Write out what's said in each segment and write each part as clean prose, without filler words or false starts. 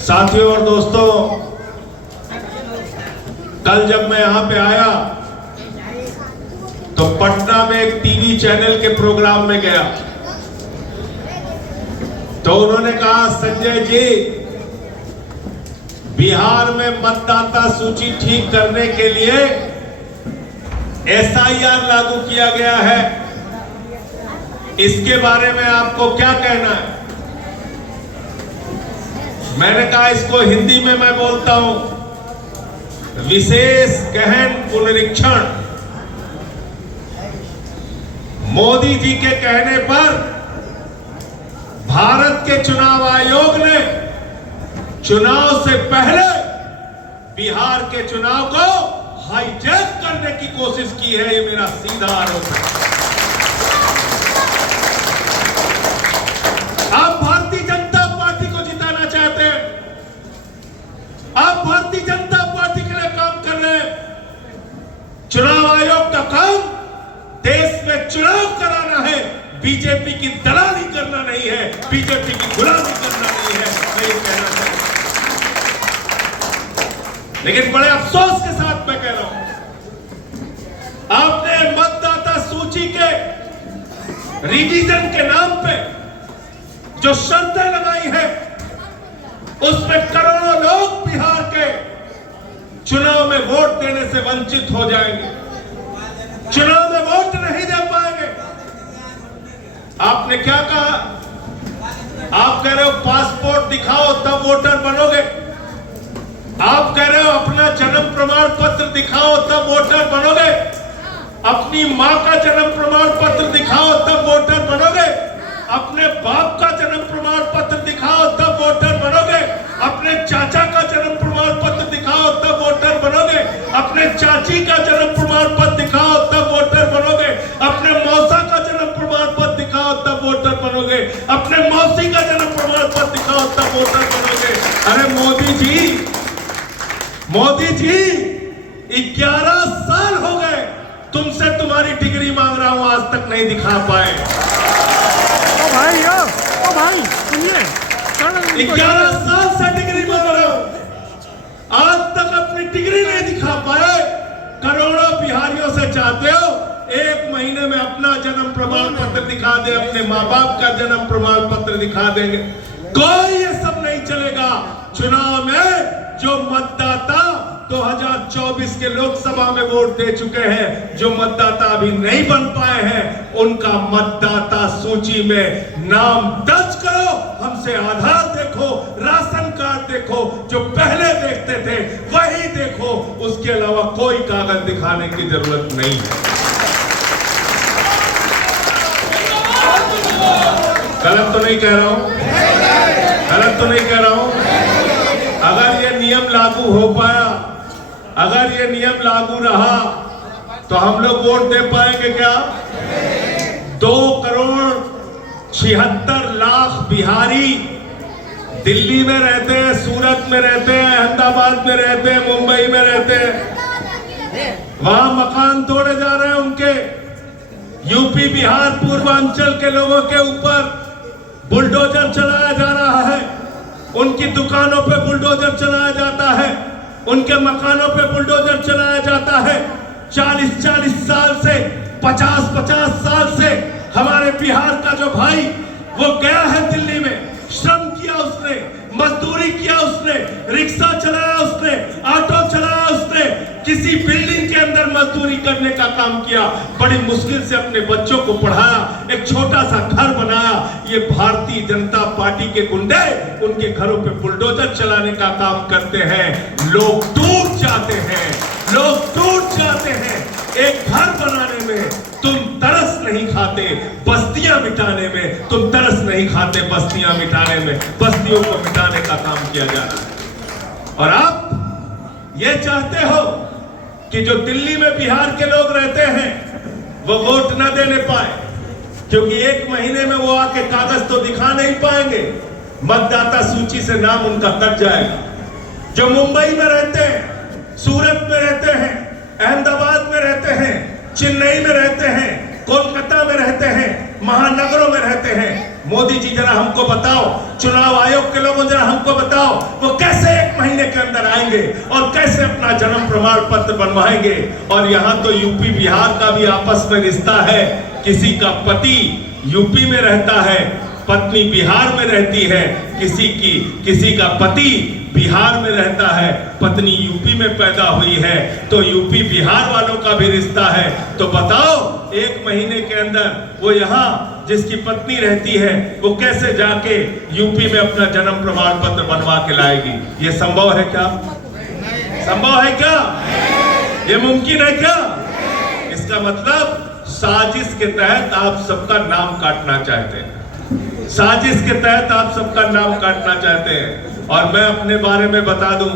साथियों और दोस्तों, कल जब मैं यहां पे आया तो पटना में एक टीवी चैनल के प्रोग्राम में गया तो उन्होंने कहा, संजय जी, बिहार में मतदाता सूची ठीक करने के लिए एसआईआर लागू किया गया है, इसके बारे में आपको क्या कहना है? मैंने कहा, इसको हिंदी में मैं बोलता हूं, विशेष गहन पुनरीक्षण। मोदी जी के कहने पर भारत के चुनाव आयोग ने चुनाव से पहले बिहार के चुनाव को हाईजैक करने की कोशिश की है। ये मेरा सीधा आरोप है। आप भारतीय जनता पार्टी को जिताना चाहते हैं, आप भारतीय जनता पार्टी के लिए काम कर रहे हैं। चुनाव आयोग का काम देश में चुनाव कराना है, बीजेपी की दलाली करना नहीं है, बीजेपी की गुलामी करना नहीं है। मैं ये कहना चाहता हूं, लेकिन बड़े अफसोस के साथ मैं कह रहा हूं, आपने मतदाता सूची के रिवीजन के नाम पे जो शर्तें लगाई है, उसमें करोड़ों लोग बिहार के चुनाव में वोट देने से वंचित हो जाएंगे, चुनाव में वोट नहीं दे पाएंगे। आपने क्या कहा? आप कह रहे हो पासपोर्ट दिखाओ तब वोटर बनोगे, आप कह रहे हो अपना जन्म प्रमाण पत्र दिखाओ तब वोटर बनोगे, अपनी मां का जन्म प्रमाण पत्र दिखाओ तब वोटर बनोगे, अपने बाप का जन्म प्रमाण पत्र दिखाओ तब वोटर बनोगे, अपने चाचा का जन्म प्रमाण पत्र दिखाओ तब वोटर बनोगे, अपने चाची का जन्म प्रमाण पत्र दिखाओ तब वोटर बनोगे, अपने मौसा का जन्म प्रमाण पत्र दिखाओ तब वोटर बनोगे, अपने मौसी का जन्म प्रमाण पत्र दिखाओ तब वोटर बनोगे। अरे मोदी जी 11 साल हो गए तुमसे तुम्हारी डिग्री मांग रहा हूं, आज तक नहीं दिखा पाए। ओ भाई सुनिए, 11 साल से डिग्री मांग रहा हूं, आज तक अपनी डिग्री नहीं दिखा पाए। करोड़ों बिहारियों से चाहते हो एक महीने में अपना जन्म प्रमाण पत्र दिखा दे, अपने माँ बाप का जन्म प्रमाण पत्र दिखा देंगे। कोई ये सब नहीं चलेगा। चुनाव में जो मतदाता 2024 के लोकसभा में वोट दे चुके हैं, जो मतदाता अभी नहीं बन पाए हैं, उनका मतदाता सूची में नाम दर्ज करो, हमसे आधार देखो, राशन कार्ड देखो, जो पहले देखते थे वही देखो, उसके अलावा कोई कागज दिखाने की जरूरत नहीं है। गलत तो नहीं कह रहा हूं, गलत तो नहीं कह रहा हूं। अगर ये नियम लागू हो पाया, अगर ये नियम लागू रहा तो हम लोग वोट दे पाएंगे क्या? 2,76,00,000 बिहारी दिल्ली में रहते हैं, सूरत में रहते हैं, अहमदाबाद में रहते हैं, मुंबई में रहते हैं, वहां मकान तोड़े जा रहे हैं उनके। यूपी बिहार पूर्वांचल के लोगों के ऊपर बुलडोजर चलाया जा रहा है, उनकी दुकानों पे बुलडोजर चलाया जाता है, उनके मकानों पे बुलडोजर चलाया जाता है। 40-40 साल से, 50-50 साल से हमारे बिहार का जो भाई वो गया है दिल्ली में, श्रम किया उसने, मजदूरी किया उसने, रिक्शा चलाया उसने, ऑटो चलाया उसने, किसी बिल्डिंग के अंदर मजदूरी करने का काम किया, बड़ी मुश्किल से अपने बच्चों को पढ़ाया, एक छोटा सा घर बनाया। ये भारतीय जनता पार्टी के गुंडे उनके घरों पे बुलडोजर चलाने का काम करते हैं। लोग टूट जाते हैं, लोग टूट जाते हैं। एक घर बनाने में तुम तरस नहीं खाते, बस्तियां मिटाने में तुम तरस नहीं खाते, बस्तियां मिटाने में बस्तियों को मिटाने का काम किया जा रहा है। और आप ये चाहते हो कि जो दिल्ली में बिहार के लोग रहते हैं वो वोट न देने पाए, क्योंकि एक महीने में वो आके कागज तो दिखा नहीं पाएंगे, मतदाता सूची से नाम उनका कट जाएगा। जो मुंबई में रहते हैं, सूरत में रहते हैं, अहमदाबाद में रहते हैं, चेन्नई में रहते हैं, कोलकाता में रहते हैं, महानगरों में रहते हैं। मोदी जी जरा हमको बताओ, चुनाव आयोग के लोगों जरा हमको बताओ, वो कैसे 1 महीने के अंदर आएंगे और कैसे अपना जन्म प्रमाण पत्र बनवाएंगे। और यहाँ तो यूपी बिहार का भी आपस में रिश्ता है, किसी का पति यूपी में रहता है, पत्नी बिहार में रहती है, किसी का पति बिहार में रहता है, पत्नी यूपी में पैदा हुई है, तो यूपी बिहार वालों का भी रिश्ता है। तो बताओ 1 महीने के अंदर वो यहाँ जिसकी पत्नी रहती है वो कैसे जाके यूपी में अपना जन्म प्रमाण पत्र बनवा के लाएगी? ये संभव है क्या? संभव है क्या? ये मुमकिन है क्या? इसका मतलब साजिश के तहत आप सबका नाम काटना चाहते हैं, साजिश के तहत आप सबका नाम काटना चाहते हैं। और मैं अपने बारे में बता दूं,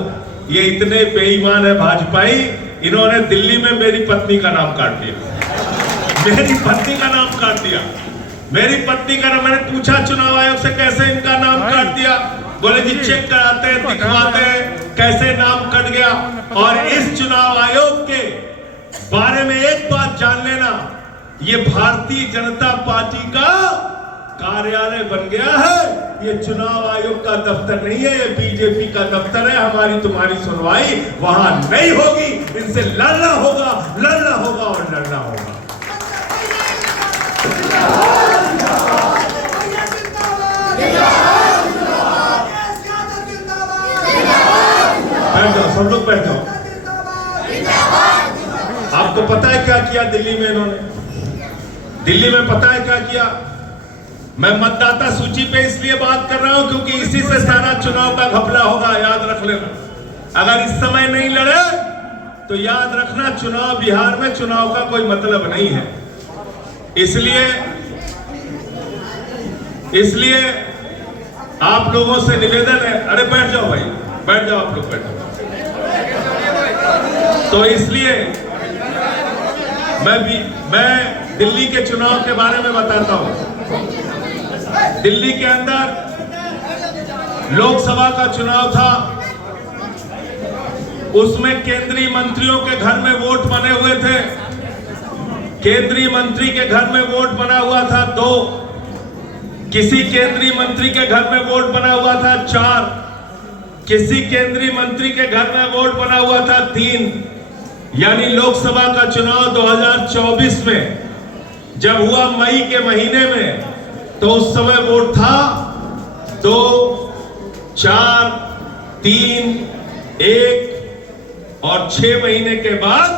ये इतने बेईमान है भाजपाई, इन्होंने दिल्ली में मेरी पत्नी का नाम काट दिया, मेरी पत्नी का नाम काट दिया, मेरी पत्नी का नाम। मैंने पूछा चुनाव आयोग से कैसे इनका नाम काट दिया, बोले जी चेक कराते हैं, दिखवाते हैं कैसे नाम कट गया। और इस चुनाव आयोग के बारे में एक बात जान लेना, ये भारतीय जनता पार्टी का कार्यालय बन गया है, ये चुनाव आयोग का दफ्तर नहीं है, ये बीजेपी का दफ्तर है। हमारी तुम्हारी सुनवाई वहां नहीं होगी, इनसे लड़ना होगा, लड़ना होगा और लड़ना होगा। बैठ जाओ, सब लोग बैठ जाओ। आपको पता है क्या किया दिल्ली में इन्होंने? दिल्ली में पता है क्या किया? मैं मतदाता सूची पे इसलिए बात कर रहा हूं क्योंकि इसी से सारा चुनाव का घपला होगा, याद रख लेना। अगर इस समय नहीं लड़े तो याद रखना चुनाव बिहार में चुनाव का कोई मतलब नहीं है। इसलिए आप लोगों से निवेदन है, अरे बैठ जाओ भाई, बैठ जाओ, आप लोग बैठ जाओ। तो इसलिए मैं दिल्ली के चुनाव के बारे में बताता हूं। दिल्ली के अंदर लोकसभा का चुनाव था, उसमें केंद्रीय मंत्रियों के घर में वोट बने हुए थे। केंद्रीय मंत्री के घर में वोट बना हुआ था 2, किसी केंद्रीय मंत्री के घर में वोट बना हुआ था 4, किसी केंद्रीय मंत्री के घर में वोट बना हुआ था 3। यानी लोकसभा का चुनाव 2024 में जब हुआ मई के महीने में, तो उस समय वोट था 2, 4, 3, 1 और 6 महीने के बाद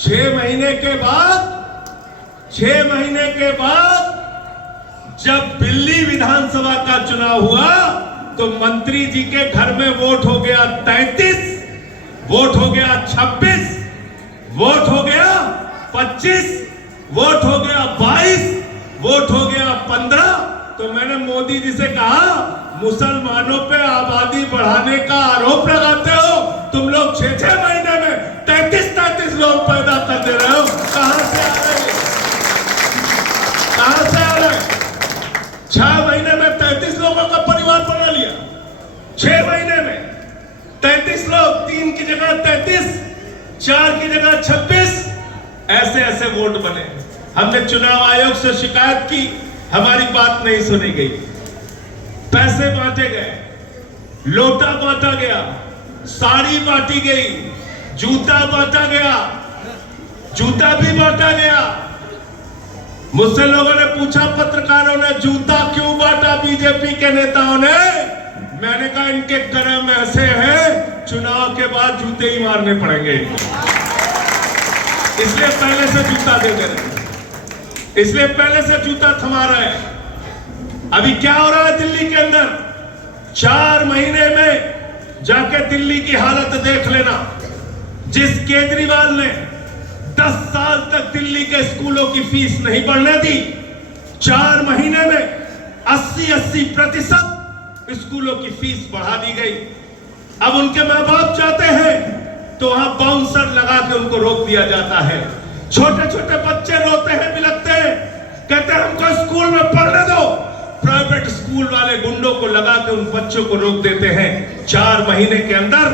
6 महीने के बाद जब दिल्ली विधानसभा का चुनाव हुआ तो मंत्री जी के घर में वोट हो गया 33, वोट हो गया 26, वोट हो गया 25, वोट हो गया 22, वोट हो गया 15। तो मैंने मोदी जी से कहा, मुसलमानों पे आबादी बढ़ाने का आरोप लगाते हो तुम लोग, 6-6 महीने में 33-33 लोग पैदा कर दे रहे हो, कहां से आ रहे? कहां से आ रहे? 6 महीने में 33 लोगों का परिवार बना लिया, 6 महीने में 33 लोग, 3 की जगह 33, 4 की जगह 26, ऐसे ऐसे वोट बने। हमने चुनाव आयोग से शिकायत की, हमारी बात नहीं सुनी गई। पैसे बांटे गए, लोटा बांटा गया, साड़ी बांटी गई, जूता बांटा गया, जूता भी बांटा गया। मुझसे लोगों ने पूछा, पत्रकारों ने, जूता क्यों बांटा बीजेपी के नेताओं ने? मैंने कहा इनके कर्म ऐसे हैं, चुनाव के बाद जूते ही मारने पड़ेंगे इनको, इसलिए पहले से जूता दे दे रहे, इसलिए पहले से जूता थमा रहे हैं। अभी क्या हो रहा है दिल्ली के अंदर? 4 महीने में जाके दिल्ली की हालत देख लेना। जिस केजरीवाल ने 10 साल तक दिल्ली के स्कूलों की फीस नहीं बढ़ने दी, 4 महीने में 80% स्कूलों की फीस बढ़ा दी गई। अब उनके माँ बाप जाते हैं तो वहां बाउंसर लगा के उनको रोक दिया जाता है। छोटे छोटे बच्चे रोते हैं, बिलखते हैं, कहते हैं हमको स्कूल में पढ़ने दो। प्राइवेट स्कूल वाले गुंडों को लगा के उन बच्चों को रोक देते हैं। 4 महीने के अंदर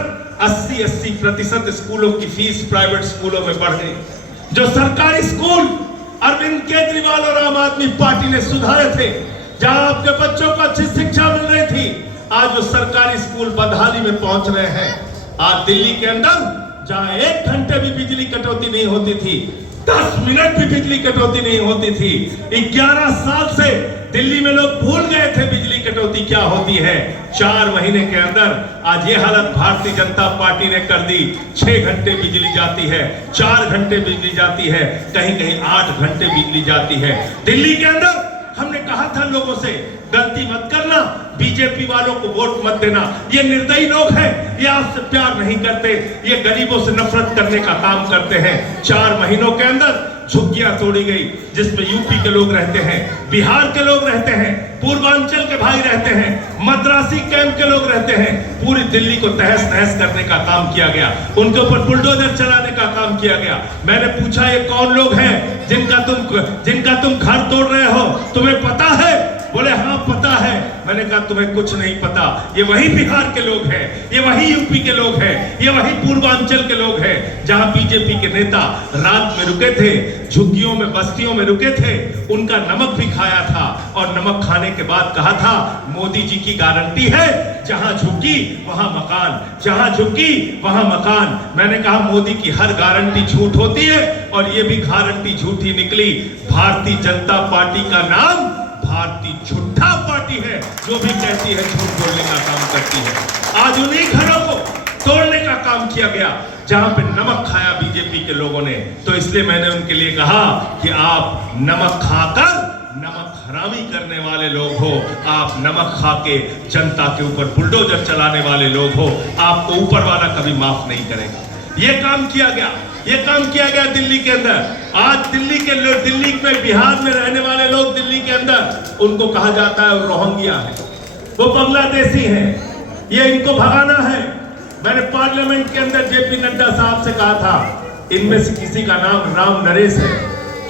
80% स्कूलों की फीस प्राइवेट स्कूलों में बढ़ गई। जो सरकारी स्कूल अरविंद केजरीवाल और आम आदमी पार्टी ने सुधारे थे, जहां आपके बच्चों को अच्छी शिक्षा मिल रही थी, आज वो सरकारी स्कूल बदहाली में पहुंच रहे हैं। आज दिल्ली के अंदर जहां 1 घंटे भी बिजली कटौती नहीं होती थी, 10 मिनट भी बिजली कटौती नहीं होती थी, 11 साल से दिल्ली में लोग भूल गए थे बिजली कटौती क्या होती है। 4 महीने के अंदर आज ये हालत भारतीय जनता पार्टी ने कर दी। 6 घंटे बिजली जाती है, 4 घंटे बिजली जाती है, कहीं कहीं 8 घंटे बिजली जाती है। दिल्ली के अंदर हमने कहा था लोगों से, गलती मत करना, बीजेपी वालों को वोट मत देना, ये निर्दयी लोग हैं, ये आपसे प्यार नहीं करते, ये गरीबों से नफरत करने का काम करते हैं। 4 महीनों के अंदर झुग्गियां तोड़ी गई, जिसमें यूपी के लोग रहते हैं, बिहार के लोग रहते हैं, पूर्वांचल के भाई रहते हैं, मद्रासी कैंप के लोग रहते हैं। पूरी दिल्ली को तहस नहस करने का काम किया गया, उनके ऊपर बुलडोजर चलाने का काम किया गया। मैंने पूछा ये कौन लोग हैं जिनका तुम घर तोड़ रहे हो, तुम्हें पता है? बोले हाँ पता है। मैंने कहा तुम्हें कुछ नहीं पता, ये वही बिहार के लोग हैं, ये वही यूपी के लोग हैं, ये वही पूर्वांचल के लोग हैं, जहां बीजेपी के नेता रात में रुके थे, झुग्गियों में बस्तियों में रुके थे, उनका नमक भी खाया था और नमक खाने के बाद कहा था मोदी जी की गारंटी है, जहां झुग्गी वहां मकान, जहां झुग्गी वहां मकान। मैंने कहा मोदी की हर गारंटी झूठ होती है और ये भी गारंटी झूठी निकली। भारतीय जनता पार्टी का नाम भारतीय झूठा पार्टी है, जो भी कहती है झूठ बोलने का काम करती है। आज उन्हीं घरों को तोड़ने का काम किया गया जहां पे नमक खाया बीजेपी के लोगों ने। तो इसलिए मैंने उनके लिए कहा कि आप नमक खाकर नमक हरामी करने वाले लोग हो, आप नमक खा के जनता के ऊपर बुलडोजर चलाने वाले लोग हो, आपको ऊपर वाला कभी माफ नहीं करेगा। ये काम किया गया, ये काम किया गया दिल्ली के अंदर। आज दिल्ली के लोग, दिल्ली में बिहार में रहने वाले लोग दिल्ली के अंदर, उनको कहा जाता है वो रोहिंग्या है, वो बांग्लादेशी हैं, ये इनको भगाना है। मैंने पार्लियामेंट के अंदर जेपी नड्डा साहब से कहा था, इनमें से किसी का नाम राम नरेश है,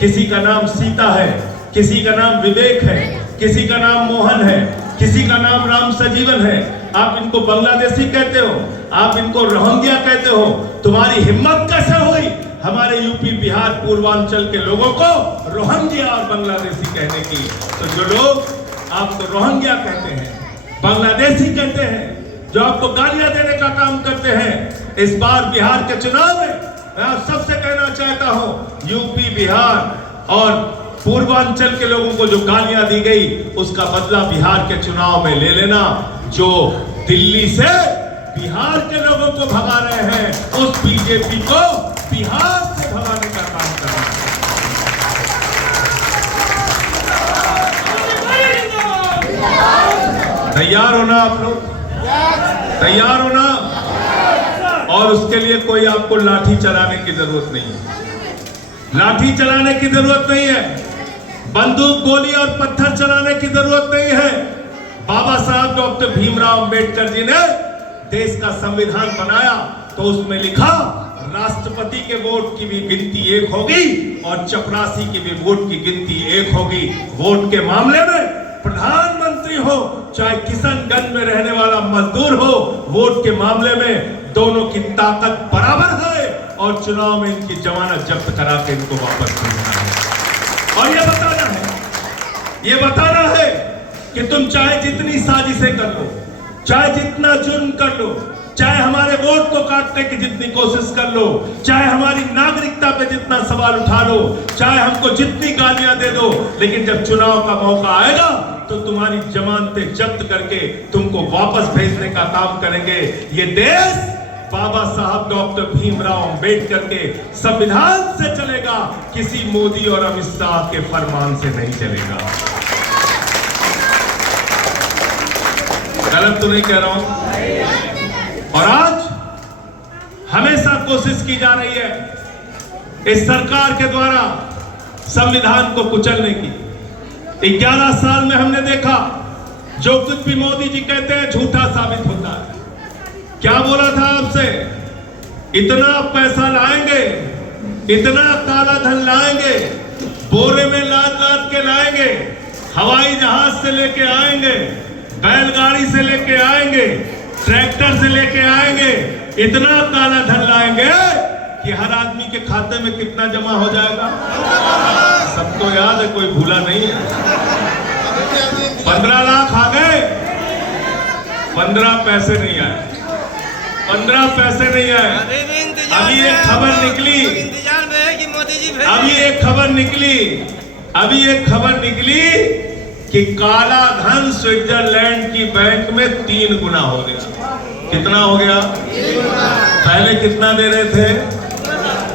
किसी का नाम सीता है, किसी का नाम विवेक है, किसी का नाम मोहन है, किसी का नाम राम सजीवन है। आप इनको बांग्लादेशी कहते हो, आप इनको रोहिंग्या कहते हो, तुम्हारी हिम्मत कैसे हुई हमारे यूपी बिहार पूर्वांचल के लोगों को रोहिंग्या और बांग्लादेशी कहने की? तो जो लोग आपको रोहिंग्या कहते हैं, बांग्लादेशी कहते हैं, जो आपको गालियां देने का काम करते हैं, इस बार बिहार के चुनाव में मैं आप सबसे कहना चाहता हूं, यूपी बिहार और पूर्वांचल के लोगों को जो गालियां दी गई, उसका बदला बिहार के चुनाव में ले लेना। जो दिल्ली से बिहार के लोगों को भगा रहे हैं, उस बीजेपी को बिहार से भगाने का काम करना है। तैयार होना आप लोग, तैयार होना। और उसके लिए कोई आपको लाठी चलाने की जरूरत नहीं है, लाठी चलाने की जरूरत नहीं है, बंदूक गोली और पत्थर चलाने की जरूरत नहीं है। बाबा साहब डॉक्टर भीमराव अंबेडकर जी ने देश का संविधान बनाया तो उसमें लिखा राष्ट्रपति के वोट की भी गिनती 1 होगी और चपरासी की भी वोट की गिनती 1 होगी। वोट के मामले में प्रधानमंत्री हो चाहे किशनगंज में रहने वाला मजदूर हो, वोट के मामले में दोनों की ताकत बराबर है और चुनाव में इनकी जमानत जब्त करा के इनको वापस भेजना है। और ये बताना है कि तुम चाहे जितनी साजिशें कर लो, चाहे जितना जुर्म कर लो, चाहे हमारे वोट को काटने की जितनी कोशिश कर लो, चाहे हमारी नागरिकता पे जितना सवाल उठा लो, चाहे हमको जितनी गालियां दे दो, लेकिन जब चुनाव का मौका आएगा तो तुम्हारी जमानतें जब्त करके तुमको वापस भेजने का काम करेंगे। ये देश बाबा साहब डॉक्टर भीमराव अंबेडकर के संविधान से चलेगा, किसी मोदी और अमित शाह के फरमान से नहीं चलेगा। गलत तो नहीं कह रहा हूं। और आज हमेशा कोशिश की जा रही है इस सरकार के द्वारा संविधान को कुचलने की। 11 साल में हमने देखा जो कुछ भी मोदी जी कहते हैं झूठा साबित होता है। क्या बोला था आपसे, इतना पैसा लाएंगे, इतना काला धन लाएंगे, बोरे में लाद लाद के लाएंगे, हवाई जहाज से लेके आएंगे, बैलगाड़ी से लेके आएंगे, ट्रैक्टर से लेके आएंगे, इतना काला धन लाएंगे कि हर आदमी के खाते में कितना जमा हो जाएगा? सबको याद है, कोई भूला नहीं है। 15 लाख आ गए, 15 पैसे नहीं आए, 15 पैसे नहीं आए। अभी एक खबर निकली, इंतजार में है कि मोदी जी अभी एक खबर निकली, अभी एक खबर निकली कि काला धन स्विट्जरलैंड की बैंक में 3 गुना हो गया। कितना हो गया? पहले कितना दे रहे थे?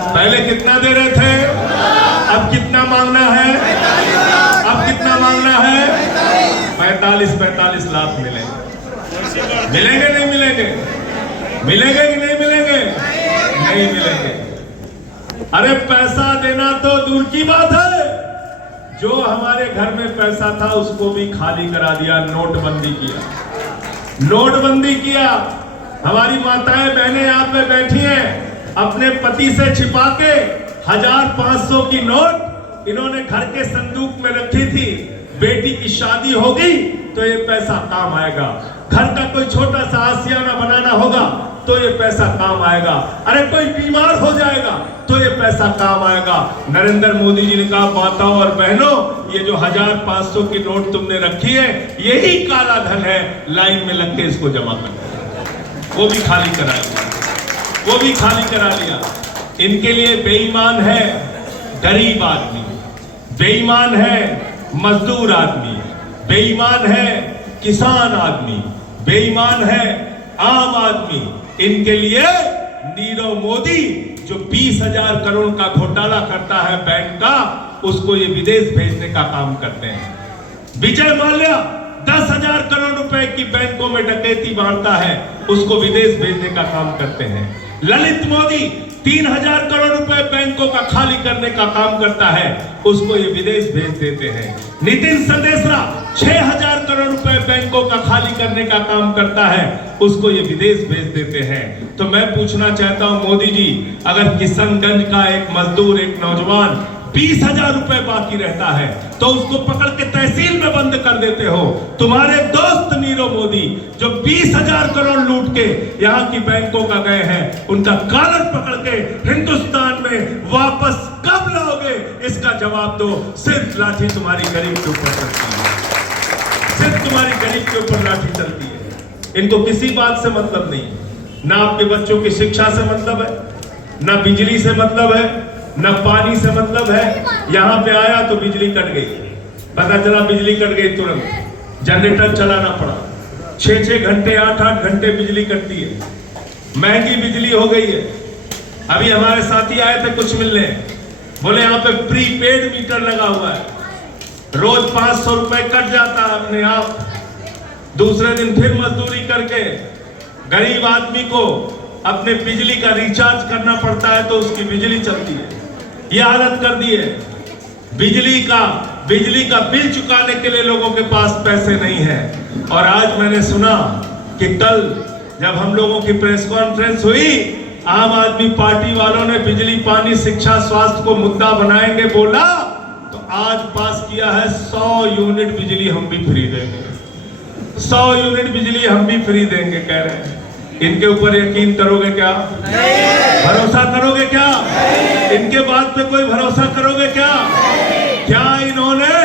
पहले कितना दे रहे थे? अब कितना मांगना है? अब कितना मांगना है? 45 लाख मिलेंगे। मिलेंगे नहीं मिलेंगे? मिलेंगे कि नहीं मिलेंगे? नहीं मिलेंगे। अरे पैसा देना तो दूर की बात है, जो हमारे घर में पैसा था उसको भी खाली करा दिया, नोटबंदी किया, नोटबंदी किया। हमारी माताएं बहनें यहाँ पे बैठी हैं, अपने पति से छिपा के 1000-500 की नोट इन्होंने घर के संदूक में रखी थी। बेटी की शादी होगी तो ये पैसा काम आएगा, घर का कोई छोटा सा आशियाना बनाना होगा तो ये पैसा काम आएगा, अरे कोई बीमार हो जाएगा तो ये पैसा काम आएगा। नरेंद्र मोदी जी ने कहा, माताओं और बहनों, ये जो 1000-500 की नोट तुमने रखी है यही काला धन है, लाइन में लग के इसको जमा कर। वो भी खाली करा लिया, वो भी खाली करा लिया। इनके लिए बेईमान है गरीब आदमी, बेईमान है मजदूर आदमी, बेईमान है किसान आदमी, बेईमान है आम आदमी। इनके लिए नीरव मोदी जो 20,000 करोड़ का घोटाला करता है बैंक का, उसको ये विदेश भेजने का काम करते हैं। विजय माल्या 10,000 करोड़ रुपए की बैंकों में डकैती मारता है, उसको विदेश भेजने का काम करते हैं। ललित मोदी 3,000 करोड़ रुपए बैंकों का खाली करने का काम करता है, उसको ये विदेश भेज देते हैं। नितिन संदेशरा 6,000 करोड़ रुपए बैंकों का खाली करने का काम करता है, उसको ये विदेश भेज देते हैं। तो मैं पूछना चाहता हूं मोदी जी, अगर किशनगंज का एक मजदूर, एक नौजवान 20,000 रुपए बाकी रहता है तो उसको पकड़ के तहसील में बंद कर देते हो। तुम्हारे दोस्त नीरव मोदी जो 20,000 करोड़ लूट के यहाँ की बैंकों का गए हैं, उनका कॉलर पकड़ के हिंदुस्तान में वापस कब लाओगे, इसका जवाब दो। सिर्फ लाठी तुम्हारी गरीब के ऊपर चलती है, सिर्फ तुम्हारी गरीब के ऊपर लाठी चलती है। इनको किसी बात से मतलब नहीं, ना आपके बच्चों की शिक्षा से मतलब है, ना बिजली से मतलब है, न पानी से मतलब है। यहां पे आया तो बिजली कट गई, पता चला बिजली कट गई, तुरंत जनरेटर चलाना पड़ा। 6-6 घंटे 8-8 घंटे बिजली कटती है, महंगी बिजली हो गई है। अभी हमारे साथी आए थे कुछ मिलने, बोले यहाँ पे प्रीपेड मीटर लगा हुआ है, रोज 500 रुपए कट जाता है अपने आप, दूसरे दिन फिर मजदूरी करके गरीब आदमी को अपने बिजली का रिचार्ज करना पड़ता है तो उसकी बिजली चलती है। ये हालत कर दी है। बिजली का बिल चुकाने के लिए लोगों के पास पैसे नहीं है। और आज मैंने सुना कि कल जब हम लोगों की प्रेस कॉन्फ्रेंस हुई, आम आदमी पार्टी वालों ने बिजली, पानी, शिक्षा, स्वास्थ्य को मुद्दा बनाएंगे बोला, तो आज पास किया है 100 यूनिट बिजली हम भी फ्री देंगे, 100 यूनिट बिजली हम भी फ्री देंगे कह रहे हैं। इनके ऊपर यकीन करोगे क्या? भरोसा करोगे क्या? इनके बात पे कोई भरोसा करोगे क्या? क्या इन्होंने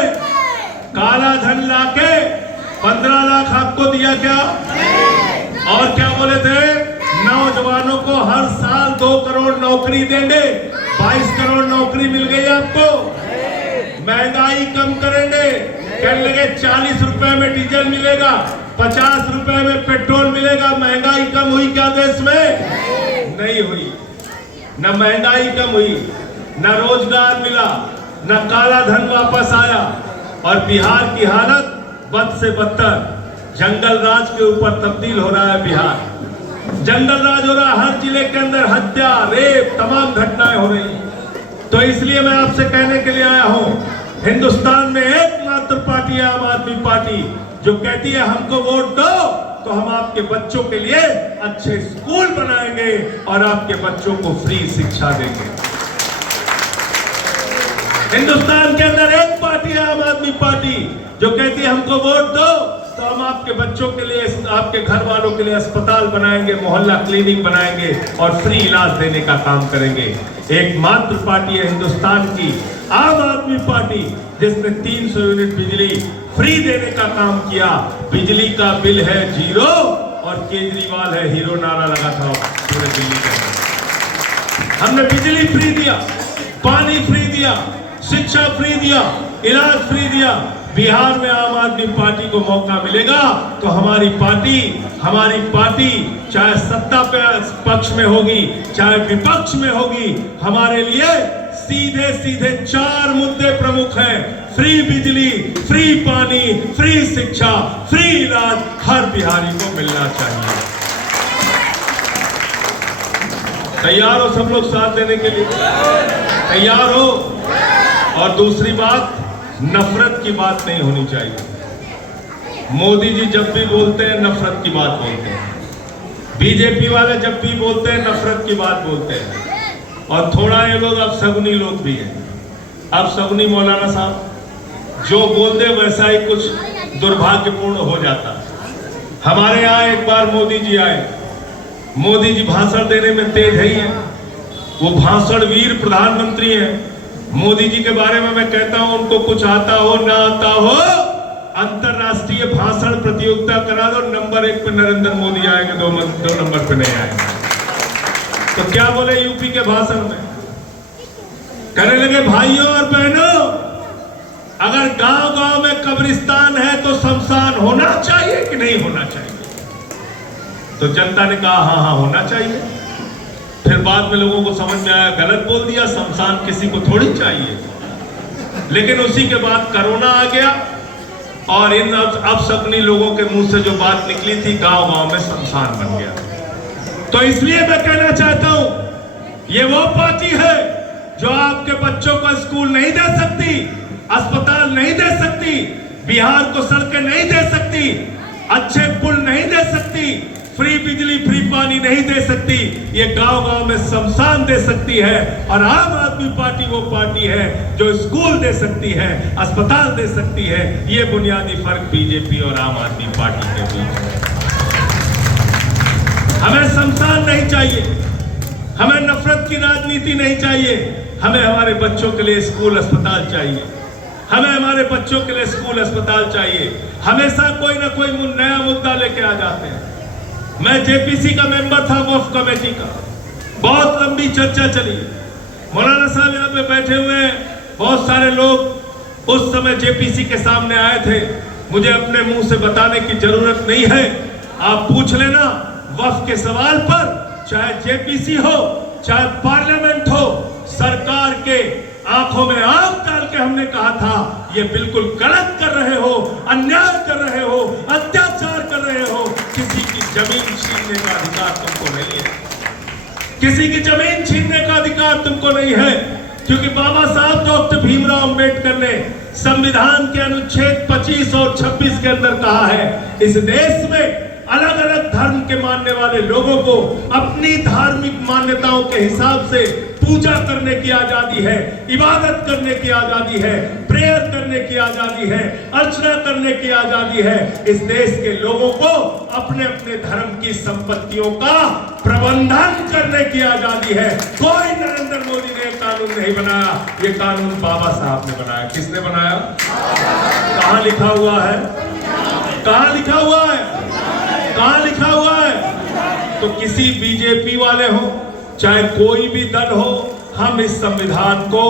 काला धन लाके 15 लाख आपको दिया क्या? और क्या बोले थे? नौजवानों को हर साल 2 करोड़ नौकरी देंगे, 22 करोड़ नौकरी मिल गई आपको। महंगाई कम करेंगे, कहने लगे 40 रुपए में डीजल मिलेगा, 50 रुपए में पेट्रोल मिलेगा। महंगाई कम हुई क्या देश में? नहीं हुई। न महंगाई कम हुई, न रोजगार मिला, न काला धन वापस आया। और बिहार की हालत बद से बदतर, जंगल राज के ऊपर तब्दील हो रहा है बिहार। जंगल राज हो रहा है, हर जिले के अंदर हत्या, रेप, तमाम घटनाएं हो रही। तो इसलिए मैं आपसे कहने के लिए आया हूं, हिंदुस्तान में एकमात्र पार्टी है आम आदमी पार्टी, जो कहती है हमको वोट दो तो हम आपके बच्चों के लिए अच्छे स्कूल बनाएंगे और आपके बच्चों को फ्री शिक्षा देंगे। हिंदुस्तान के अंदर एक पार्टी है आम आदमी पार्टी, जो कहती है हमको वोट दो तो तो हम आपके बच्चों के लिए, आपके घर वालों के लिए अस्पताल बनाएंगे, मोहल्ला क्लिनिक बनाएंगे और फ्री इलाज देने का काम करेंगे। एकमात्र पार्टी है हिंदुस्तान की आम आदमी पार्टी जिसने 300 यूनिट बिजली फ्री देने का काम किया। बिजली का बिल है 0 और केजरीवाल है हीरो नारा लगा था पूरे दिल्ली के अंदर। हमने बिजली फ्री दिया, पानी फ्री दिया, शिक्षा फ्री दिया, इलाज फ्री दिया। बिहार में आम आदमी पार्टी को मौका मिलेगा तो हमारी पार्टी चाहे सत्ता पक्ष में होगी चाहे विपक्ष में होगी, हमारे लिए सीधे सीधे 4 मुद्दे प्रमुख हैं। फ्री बिजली, फ्री पानी, फ्री शिक्षा, फ्री इलाज हर बिहारी को मिलना चाहिए। तैयार हो सब लोग साथ देने के लिए? तैयार हो? और दूसरी बात, नफरत की बात नहीं होनी चाहिए। मोदी जी जब भी बोलते हैं नफरत की बात बोलते हैं, बीजेपी वाले जब भी बोलते हैं नफरत की बात बोलते हैं। और थोड़ा ये लोग अब सगुनी लोग भी हैं। अब सगुनी मौलाना साहब जो बोलते वैसा ही कुछ दुर्भाग्यपूर्ण हो जाता। हमारे यहाँ एक बार मोदी जी आए, मोदी जी भाषण देने में तेज ही है, वो भाषण वीर प्रधानमंत्री हैं। मोदी जी के बारे में मैं कहता हूं उनको कुछ आता हो ना आता हो, अंतरराष्ट्रीय भाषण प्रतियोगिता करा दो, नंबर 1 पे नरेंद्र मोदी आएंगे, 2 नंबर पे नहीं आएंगे। तो क्या बोले यूपी के भाषण में? कहने लगे भाइयों और बहनों, अगर गांव-गांव में कब्रिस्तान है तो शमशान होना चाहिए कि नहीं होना चाहिए? तो जनता ने कहा हाँ होना चाहिए। फिर बाद में लोगों को समझ में आया गलत बोल दिया, शमशान किसी को थोड़ी चाहिए। लेकिन उसी के बाद कोरोना आ गया और इन अपशकुनी लोगों के मुंह से जो बात निकली थी, गांव-गांव में शमशान बन गया। तो इसलिए मैं कहना चाहता हूं, ये वो पार्टी है जो आपके बच्चों को स्कूल नहीं दे सकती, अस्पताल नहीं दे सकती, बिहार को सड़कें नहीं दे सकती, अच्छे पुल नहीं दे सकती, फ्री बिजली फ्री पानी नहीं दे सकती, ये गांव-गांव में शमशान दे सकती है। और आम आदमी पार्टी वो पार्टी है जो स्कूल दे सकती है, अस्पताल दे सकती है। ये बुनियादी फर्क बीजेपी और आम आदमी पार्टी के बीच है। हमें शमशान नहीं चाहिए, हमें नफरत की राजनीति नहीं चाहिए, हमें हमारे बच्चों के लिए स्कूल अस्पताल चाहिए, हमें हमारे बच्चों के लिए स्कूल अस्पताल चाहिए। हमेशा कोई ना कोई नया मुद्दा लेके आ जाते हैं। मैं जेपीसी का मेंबर था, वक्फ कमेटी का, बहुत लंबी चर्चा चली। मौलाना साहब यहाँ पे बैठे हुए हैं, बहुत सारे लोग उस समय जेपीसी के सामने आए थे। मुझे अपने मुंह से बताने की जरूरत नहीं है, आप पूछ लेना। वक्फ के सवाल पर चाहे जेपीसी हो चाहे पार्लियामेंट हो, सरकार के आंखों में आंख डाल के हमने कहा था ये बिल्कुल गलत कर रहे हो, अन्याय कर रहे हो, अत्याचार कर रहे हो। किसी की जमीन छीनने का अधिकार तुमको नहीं है, किसी की जमीन छीनने का अधिकार तुमको नहीं है, क्योंकि बाबा साहब डॉक्टर भीमराव अंबेडकर ने संविधान के अनुच्छेद 25 और 26 के अंदर कहा है, इस देश में अलग अलग धर्म के मानने वाले लोगों को अपनी धार्मिक मान्यताओं के हिसाब से पूजा करने की आजादी है, इबादत करने की आजादी है, प्रेयर करने की आजादी है, अर्चना करने की आजादी है। इस देश के लोगों को अपने अपने धर्म की संपत्तियों का प्रबंधन करने की आजादी है। कोई नरेंद्र मोदी ने कानून नहीं बनाया, ये कानून बाबा साहब ने बनाया। किसने बनाया? कहां लिखा हुआ है? कहां लिखा हुआ है? कहां लिखा हुआ है? तो किसी बीजेपी वाले हो चाहे कोई भी दल हो, हम इस संविधान को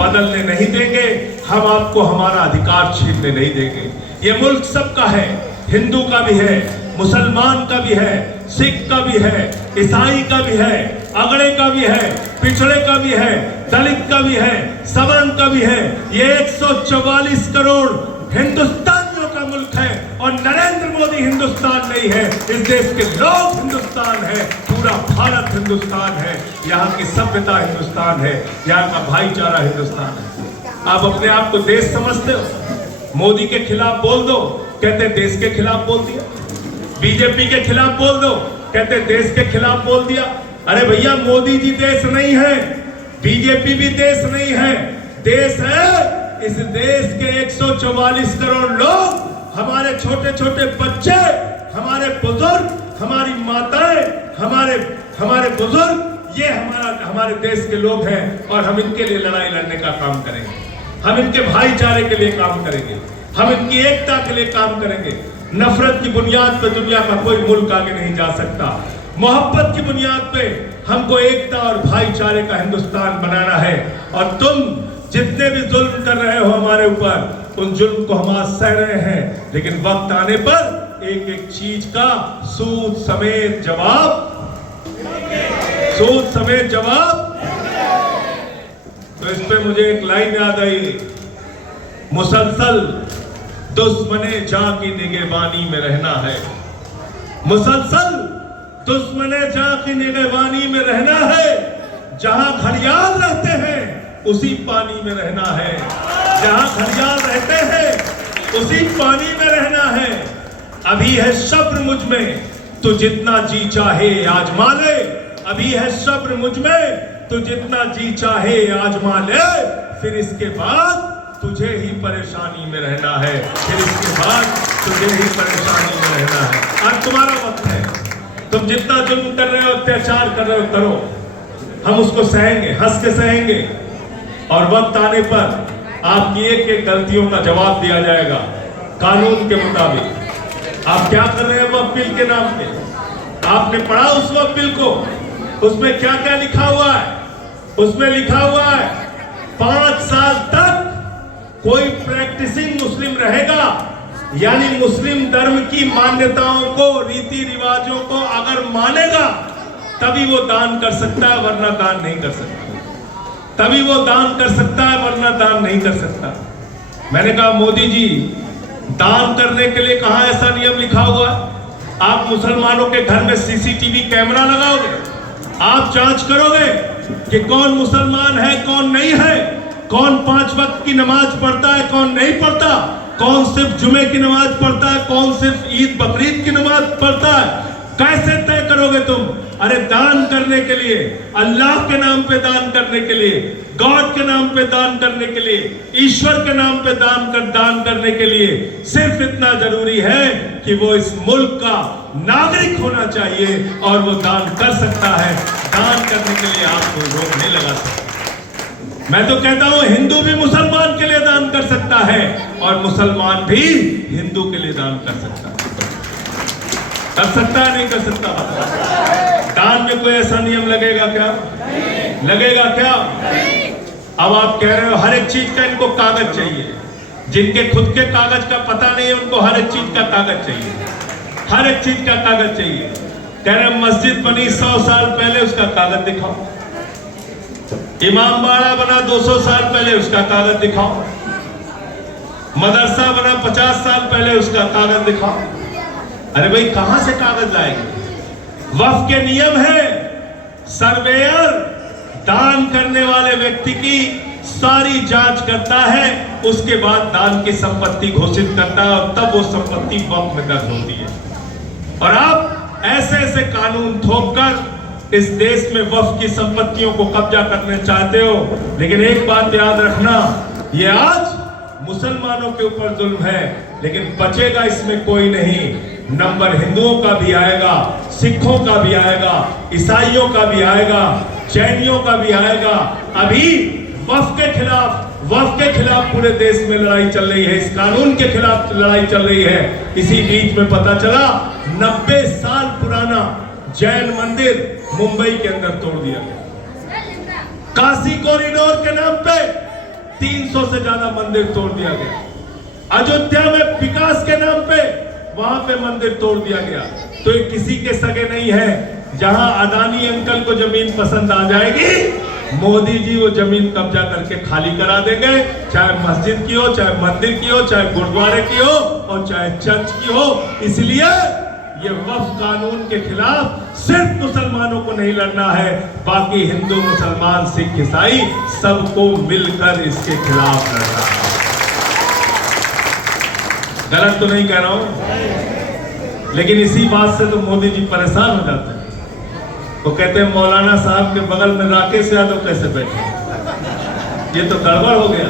बदलने नहीं देंगे, हम आपको हमारा अधिकार छीनने नहीं देंगे। ये मुल्क सबका है, हिंदू का भी है, मुसलमान का भी है, सिख का भी है, ईसाई का भी है, अगड़े का भी है, पिछड़े का भी है, दलित का भी है, सवर्ण का भी है। ये 144 करोड़ हिंदुस्तानियों का मुल्क है और नरेंद्र मोदी हिंदुस्तान नहीं है, इस देश के लोग हिंदुस्तान है, पूरा भारत हिंदुस्तान है, यहाँ की सभ्यता हिंदुस्तान है, यहाँ का भाईचारा हिंदुस्तान है। आप अपने आप को देश समझते हो? मोदी के खिलाफ बोल दो, कहते देश के खिलाफ बोल दिया, बीजेपी के खिलाफ बोल दो, कहते देश के खिलाफ बोल दिया। अरे भैया, मोदी जी देश नहीं है, बीजेपी भी देश नहीं है, देश है इस देश के 144 करोड़ लोग, हमारे छोटे छोटे बच्चे, हमारे बुजुर्ग, हमारी माताएं, हमारे बुजुर्ग, ये हमारे देश के लोग हैं और हम इनके लिए लड़ाई लड़ने का काम करेंगे। हम इनके भाईचारे के लिए काम करेंगे, हम इनकी एकता के लिए काम करेंगे। नफरत की बुनियाद पर दुनिया का कोई मुल्क आगे नहीं जा सकता। मोहब्बत की बुनियाद पे हमको एकता और भाईचारे का हिंदुस्तान बनाना है। और तुम जितने भी जुल्म कर रहे हो हमारे ऊपर, उन जुल्म को हम आज सह रहे हैं, लेकिन वक्त आने पर एक एक चीज का सूद समेत जवाब। तो इस पे मुझे एक लाइन याद आई, मुसलसल दुश्मने जां की निगहबानी में रहना है। मुसलसल दुश्मने जां की निगहबानी में रहना है। जहां घड़ियाल रहते हैं उसी पानी में रहना है। जहां घड़ियाल रहते हैं उसी पानी में रहना है। अभी है सब्र मुझ में, तो जितना जी चाहे आजमा ले। अभी है सब्र मुझ में, तो जितना जी चाहे आजमा ले। फिर इसके बाद तुझे ही परेशानी में रहना है। फिर इसके बाद तुझे ही परेशानी में रहना है। आज तुम्हारा वक्त है। तुम जितना जुल्म कर रहे हो, अत्याचार कर रहे हो, करो। हम उसको सहेंगे, हंस के सहेंगे। और वक्त आने पर आपकी एक एक गलतियों का जवाब दिया जाएगा कानून के मुताबिक। आप क्या कर रहे हैं वक्फ बिल के नाम पे? आपने पढ़ा उस वक्फ बिल को? उसमें क्या क्या लिखा हुआ है? उसमें लिखा हुआ है 5 साल तक कोई प्रैक्टिसिंग मुस्लिम रहेगा, यानी मुस्लिम धर्म की मान्यताओं को, रीति रिवाजों को अगर मानेगा तभी वो दान कर सकता है, वरना दान नहीं कर सकता। तभी वो दान कर सकता है, वरना दान नहीं कर सकता। मैंने कहा मोदी जी, दान करने के लिए कहां ऐसा नियम लिखा हुआ है? आप मुसलमानों के घर में सीसीटीवी कैमरा लगाओगे? आप जांच करोगे कि कौन मुसलमान है, कौन नहीं है, कौन 5 वक्त की नमाज पढ़ता है, कौन नहीं पढ़ता, कौन सिर्फ जुमे की नमाज पढ़ता है, कौन सिर्फ ईद बकरीद की नमाज पढ़ता है? कैसे तय करोगे तुम? अरे दान करने के लिए, अल्लाह के नाम पे दान करने के लिए, गॉड के नाम पे दान करने के लिए, ईश्वर के नाम पे दान करने के लिए सिर्फ इतना जरूरी है कि वो इस मुल्क का नागरिक होना चाहिए और वो दान कर सकता है। दान करने के लिए आप कोई रोक नहीं लगा सकते। मैं तो कहता हूं हिंदू भी मुसलमान के लिए दान कर सकता है और मुसलमान भी हिंदू के लिए दान कर सकता है। कर सकता है, नहीं कर सकता? दान में कोई ऐसा नियम लगेगा क्या? लगेगा क्या? अब आप कह रहे हो हर एक चीज का इनको कागज चाहिए। जिनके खुद के कागज का पता नहीं है उनको हर एक चीज का कागज चाहिए, हर एक चीज का कागज चाहिए। कह रहे मस्जिद बनी 100 साल पहले, उसका कागज दिखाओ। इमाम बाड़ा बना 200 साल पहले, उसका कागज दिखाओ। मदरसा बना 50 साल पहले, उसका कागज दिखाओ। अरे भाई कहां से कागज लाएंगे? वक्फ के नियम है, सर्वेयर दान करने वाले व्यक्ति की सारी जांच करता है, उसके बाद दान की संपत्ति घोषित करता है और तब वो संपत्ति वक्फ में दर्ज होती है। और आप ऐसे ऐसे कानून थोपकर इस देश में वक्फ की संपत्तियों को कब्जा करने चाहते हो। लेकिन एक बात याद रखना, ये आज मुसलमानों के ऊपर जुल्म है, लेकिन बचेगा इसमें कोई नहीं। नंबर हिंदुओं का भी आएगा, सिखों का भी आएगा, ईसाइयों का भी आएगा, जैनियों का भी आएगा। अभी वक्फ के खिलाफ पूरे देश में लड़ाई चल रही है, इस कानून के खिलाफ लड़ाई चल रही है। इसी बीच में पता चला 90 साल पुराना जैन मंदिर मुंबई के अंदर तोड़ दिया गया। काशी कॉरिडोर के नाम पे 300 से ज्यादा मंदिर तोड़ दिया गया। अयोध्या में विकास के नाम पे वहां पे मंदिर तोड़ दिया गया। तो ये किसी के सगे नहीं है। जहां अदानी अंकल को जमीन पसंद आ जाएगी, मोदी जी वो जमीन कब्जा करके खाली करा देंगे, चाहे मस्जिद की हो, चाहे मंदिर की हो, चाहे गुरुद्वारे की हो और चाहे चर्च की हो। इसलिए ये वक्फ कानून के खिलाफ सिर्फ मुसलमानों को नहीं लड़ना है, बाकी हिंदू, मुसलमान, सिख, ईसाई सबको मिलकर इसके खिलाफ लड़ना है। गलत तो नहीं कह रहा हूं, लेकिन इसी बात से तो मोदी जी परेशान हो जाते हैं। वो कहते हैं मौलाना साहब के बगल में राकेश यादव कैसे बैठे? ये तो गड़बड़ हो गया,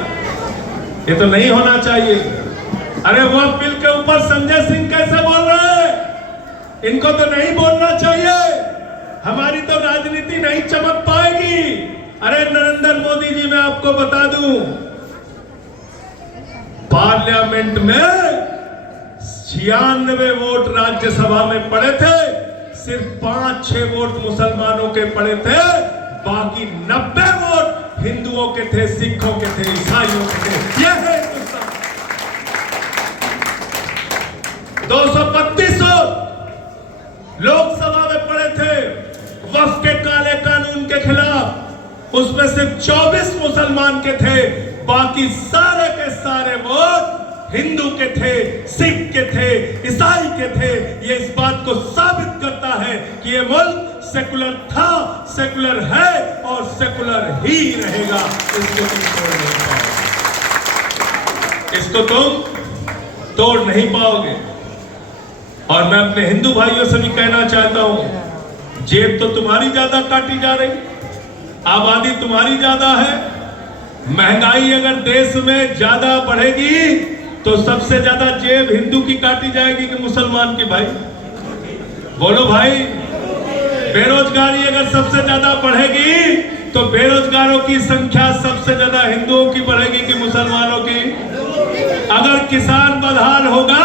ये तो नहीं होना चाहिए। अरे वक्फ बिल के ऊपर संजय सिंह कैसे बोल रहे हैं? इनको तो नहीं बोलना चाहिए, हमारी तो राजनीति नहीं चमक पाएगी। अरे नरेंद्र मोदी जी, मैं आपको बता दूं, पार्लियामेंट में 96 वोट राज्यसभा में पड़े थे, सिर्फ 5-6 वोट मुसलमानों के पड़े थे, बाकी 90 वोट हिंदुओं के थे, सिखों के थे, ईसाइयों के थे। यह है हिंदुस्तान। 232 लोकसभा में पड़े थे वक्फ के काले कानून के खिलाफ, उसमें सिर्फ 24 मुसलमान के थे, बाकी सारे के सारे वोट हिंदू के थे, सिख के थे, ईसाई के थे। ये इस बात को साबित करता है कि ये मुल्क सेकुलर था, सेकुलर है और सेकुलर ही रहेगा। इसको तुम तोड़ नहीं पाओगे, इसको तुम तोड़ नहीं पाओगे। और मैं अपने हिंदू भाइयों से भी कहना चाहता हूं, जेब तो तुम्हारी ज्यादा काटी जा रही, आबादी तुम्हारी ज्यादा है, महंगाई अगर देश में ज्यादा बढ़ेगी तो सबसे ज्यादा जेब हिंदू की काटी जाएगी कि मुसलमान की? भाई बोलो भाई। बेरोजगारी अगर सबसे ज्यादा बढ़ेगी तो बेरोजगारों की संख्या सबसे ज्यादा हिंदुओं की बढ़ेगी कि मुसलमानों की? अगर किसान बदहाल होगा,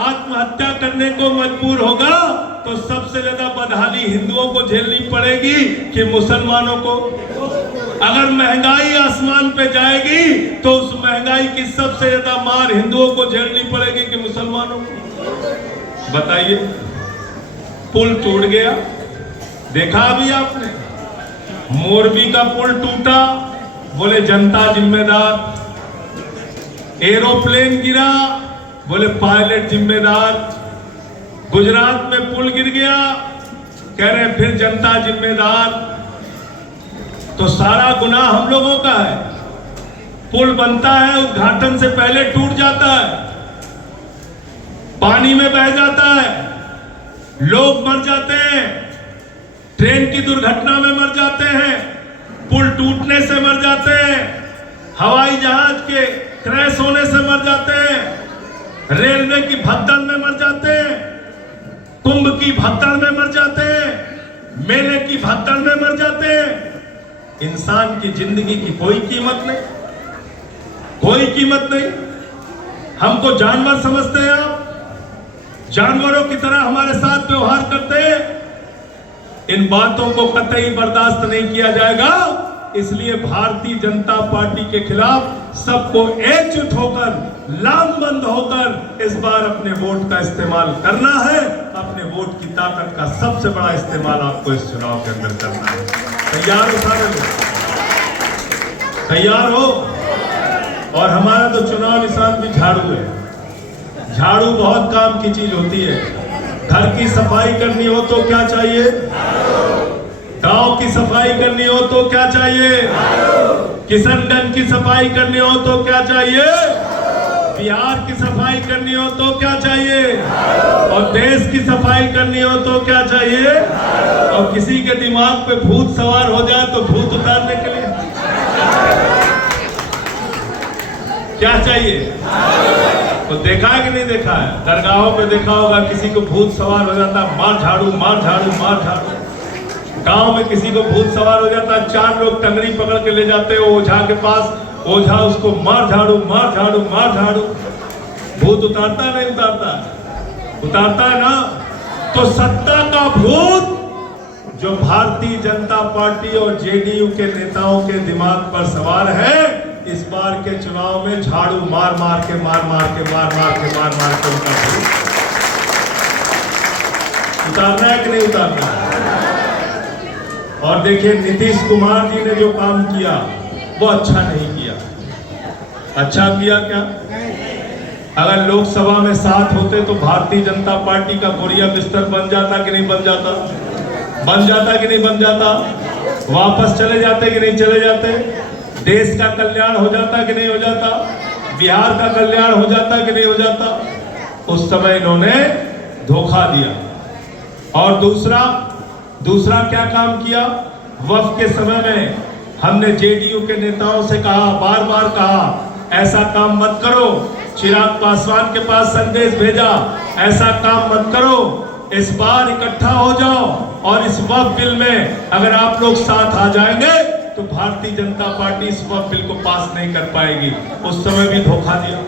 आत्महत्या करने को मजबूर होगा, तो सबसे ज्यादा बदहाली हिंदुओं को झेलनी पड़ेगी कि मुसलमानों को? अगर महंगाई आसमान पे जाएगी तो उस महंगाई की सबसे ज्यादा मार हिंदुओं को झेलनी पड़ेगी कि मुसलमानों को? बताइए। पुल टूट गया, देखा अभी आपने? मोरबी का पुल टूटा, बोले जनता जिम्मेदार। एरोप्लेन गिरा, बोले पायलट जिम्मेदार। गुजरात में पुल गिर गया, कह रहे फिर जनता जिम्मेदार। तो सारा गुनाह हम लोगों का है। पुल बनता है, उद्घाटन से पहले टूट जाता है, पानी में बह जाता है, लोग मर जाते हैं, ट्रेन की दुर्घटना में मर जाते हैं, पुल टूटने से मर जाते हैं, हवाई जहाज के क्रैश होने से मर जाते हैं, रेलवे की भगदड़ में मर जाते हैं, कुंभ की भगदड़ में मर जाते हैं, मेले की भगदड़ में मर जाते हैं। इंसान की जिंदगी की कोई कीमत नहीं, कोई कीमत नहीं। हमको जानवर समझते हैं आप, जानवरों की तरह हमारे साथ व्यवहार करते हैं। इन बातों को कतई बर्दाश्त नहीं किया जाएगा। इसलिए भारतीय जनता पार्टी के खिलाफ सबको एकजुट होकर, लामबंद होकर इस बार अपने वोट का इस्तेमाल करना है। अपने वोट की ताकत का सबसे बड़ा इस्तेमाल आपको इस चुनाव के अंदर करना है। तैयार हो सारे लोग? तैयार हो? और हमारा तो चुनाव निशान भी झाड़ू है। झाड़ू बहुत काम की चीज होती है। घर की सफाई करनी हो तो क्या चाहिए? गांव की सफाई करनी हो तो क्या चाहिए? किशनगंज की सफाई करनी हो तो क्या चाहिए? बिहार की सफाई करनी हो तो क्या चाहिए? और देश की सफाई करनी हो तो क्या चाहिए? और किसी के दिमाग पे भूत सवार हो जाए तो भूत उतारने के लिए क्या चाहिए? तो देखा है कि नहीं देखा है? दरगाहों पे देखा होगा, किसी को भूत सवार हो जाता, मार झाड़ू मार झाड़ू मार झाड़ू। गांव में किसी को भूत सवार हो जाता, 4 लोग टंगड़ी पकड़ के ले जाते हो ओझा के पास, ओझा उसको मार झाड़ू मार झाड़ू मार झाड़ू। भूत उतारता है नहीं उतारता? उतारता है ना। तो सत्ता का भूत जो भारतीय जनता पार्टी और जेडीयू के नेताओं के दिमाग पर सवार है, इस बार के चुनाव में झाड़ू मार मार के उनका भूत उतारना है कि नहीं उतारना है? और देखिए, नीतीश कुमार जी ने जो काम किया वो अच्छा नहीं किया। अच्छा किया क्या? अगर लोकसभा में 7 होते तो भारतीय जनता पार्टी का बोरिया बिस्तर बन जाता कि नहीं बन जाता? बन जाता कि नहीं बन जाता? वापस चले जाते कि नहीं चले जाते? देश का कल्याण हो जाता कि नहीं हो जाता? बिहार का कल्याण हो जाता कि नहीं हो जाता? उस समय इन्होंने धोखा दिया। और दूसरा क्या काम किया? वक्फ के समय में हमने जेडीयू के नेताओं से कहा, बार बार कहा, ऐसा काम मत करो चिराग पासवान के पास संदेश भेजा, ऐसा काम मत करो, इस बार इकट्ठा हो जाओ और इस वक्फ बिल में अगर आप लोग साथ आ जाएंगे तो भारतीय जनता पार्टी इस वक्फ बिल को पास नहीं कर पाएगी। उस समय भी धोखा दिया।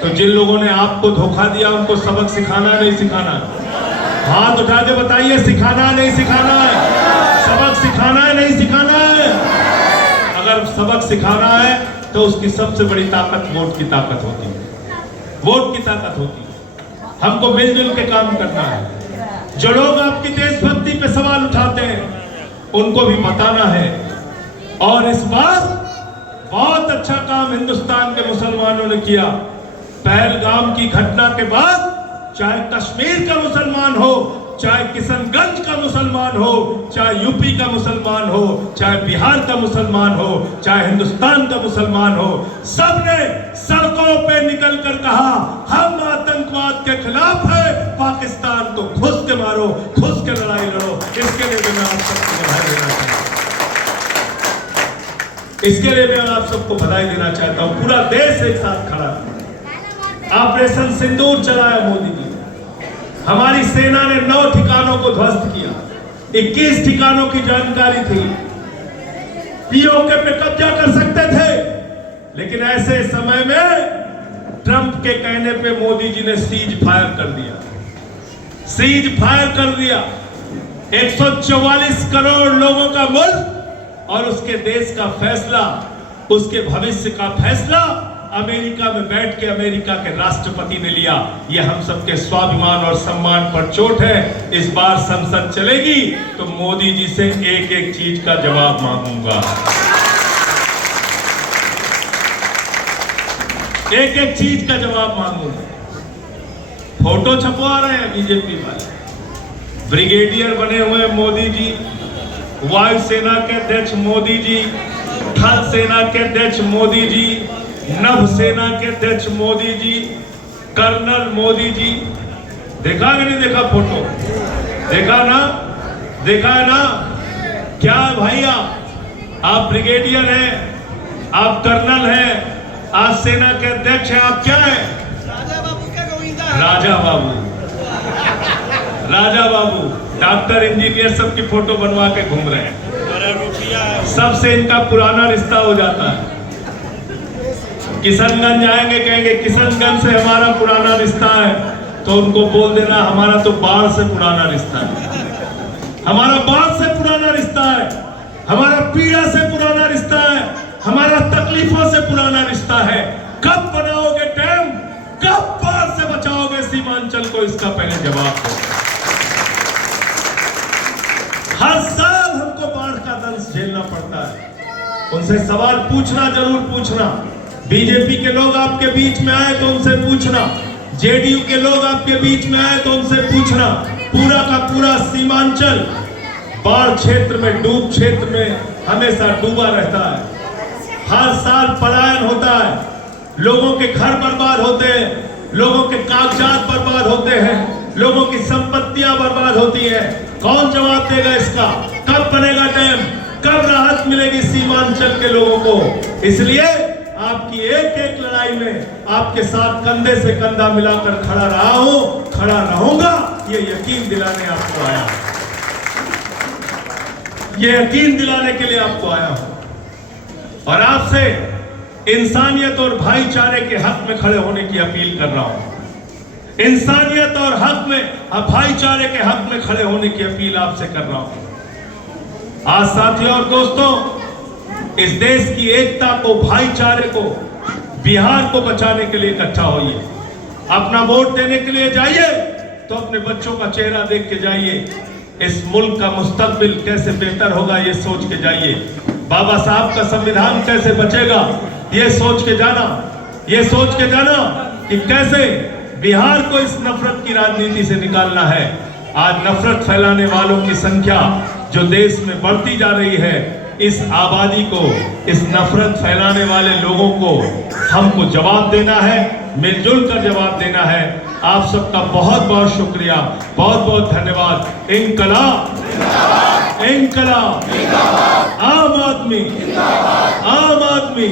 तो जिन लोगों ने आपको धोखा दिया उनको सबक सिखाना नहीं सिखाना? हाथ उठा के बताइए, सिखाना नहीं सिखाना है? सबक सिखाना है नहीं सिखाना है? अगर सबक सिखाना है तो उसकी सबसे बड़ी ताकत वोट की ताकत होती है। वोट की ताकत होती है। हमको मिलजुल के काम करना है। जो लोग आपकी देशभक्ति पे सवाल उठाते हैं उनको भी बताना है। और इस बार बहुत अच्छा काम हिंदुस्तान के मुसलमानों ने किया। पहलगाम की घटना के बाद चाहे कश्मीर का मुसलमान हो, चाहे किशनगंज का मुसलमान हो, चाहे यूपी का मुसलमान हो, चाहे बिहार का मुसलमान हो, चाहे हिंदुस्तान का मुसलमान हो, सबने सड़कों पे निकल कर कहा हम आतंकवाद के खिलाफ है, पाकिस्तान को घुस के मारो, घुस के लड़ाई लड़ो। इसके लिए भी मैं आप सबको बधाई देना चाहता हूं। इसके लिए मैं आप सबको बधाई देना चाहता हूं। पूरा देश एक साथ खड़ा है। ऑपरेशन सिंदूर चलाया मोदी जी। हमारी सेना ने 9 ठिकानों को ध्वस्त किया। 21 ठिकानों की जानकारी थी। पीओके पे कब्जा कर सकते थे, लेकिन ऐसे समय में ट्रंप के कहने पे मोदी जी ने सीज फायर कर दिया। सीज फायर कर दिया। 144 करोड़ लोगों का मुल्क और उसके देश का फैसला, उसके भविष्य का फैसला अमेरिका में बैठ के अमेरिका के राष्ट्रपति ने लिया। यह हम सबके स्वाभिमान और सम्मान पर चोट है। इस बार संसद चलेगी तो मोदी जी से एक एक चीज का जवाब मांगूंगा। एक एक चीज का जवाब मांगूंगा। फोटो छपवा रहे हैं बीजेपी वाले, ब्रिगेडियर बने हुए मोदी जी, वायुसेना के अध्यक्ष मोदी जी, थल सेना के अध्यक्ष मोदी जी, नभ सेना के अध्यक्ष मोदी जी, कर्नल मोदी जी। देखा कि नहीं देखा फोटो? देखा ना? देखा है ना? क्या भैया, आप ब्रिगेडियर हैं, आप कर्नल हैं, आप सेना के अध्यक्ष हैं, आप क्या हैं? राजा बाबू का गोविंदा। राजा बाबू, राजा बाबू, डॉक्टर इंजीनियर सबकी फोटो बनवा के घूम रहे हैं। सबसे इनका पुराना रिश्ता हो जाता है। किशनगंज आएंगे, कहेंगे किशनगंज से हमारा पुराना रिश्ता है, तो उनको बोल देना हमारा तो बाढ़ से पुराना रिश्ता है। हमारा बाढ़ से पुराना रिश्ता है, हमारा पीड़ा से पुराना रिश्ता है, हमारा तकलीफों से पुराना रिश्ता है। कब बनाओगे डैम, कब बाढ़ से बचाओगे सीमांचल को, इसका पहले जवाब दो। हर साल हमको बाढ़ का दंश झेलना पड़ता है। उनसे सवाल पूछना, जरूर पूछना। बीजेपी के लोग आपके बीच में आए तो उनसे पूछना, जेडीयू के लोग आपके बीच में आए तो उनसे पूछना। पूरा का पूरा सीमांचल बाढ़ क्षेत्र में, डूब क्षेत्र में हमेशा डूबा रहता है। हर साल पलायन होता है, लोगों के घर बर्बाद होते हैं, लोगों के कागजात बर्बाद होते हैं, लोगों की संपत्तियां बर्बाद होती हैं। कौन जवाब देगा इसका? कब बनेगा डैम, कब राहत मिलेगी सीमांचल के लोगों को? इसलिए आपकी एक एक लड़ाई में आपके साथ कंधे से कंधा मिलाकर खड़ा रहा हूं, खड़ा रहूंगा, ये यकीन दिलाने आपको आया हूं। ये यकीन दिलाने के लिए आपको आया हूं और आपसे इंसानियत और भाईचारे के हक में खड़े होने की अपील कर रहा हूं। इंसानियत और हक में, भाईचारे के हक में खड़े होने की अपील आपसे कर रहा हूं। आज साथियों और दोस्तों, इस देश की एकता को, भाईचारे को, बिहार को बचाने के लिए इकट्ठा होइए। अपना वोट देने के लिए जाइए तो अपने बच्चों का चेहरा देख के जाइए। इस मुल्क का मुस्तकबिल कैसे बेहतर होगा ये सोच के जाइए। बाबा साहब का संविधान कैसे बचेगा ये सोच के जाना। ये सोच के जाना कि कैसे बिहार को इस नफरत की राजनीति से निकालना है। आज नफरत फैलाने वालों की संख्या जो देश में बढ़ती जा रही है, इस आबादी को, इस नफरत फैलाने वाले लोगों को हमको जवाब देना है, मिलजुल कर जवाब देना है। आप सबका बहुत बहुत शुक्रिया, बहुत बहुत धन्यवाद। इंकलाब, इंकलाब, आम आदमी, आम आदमी।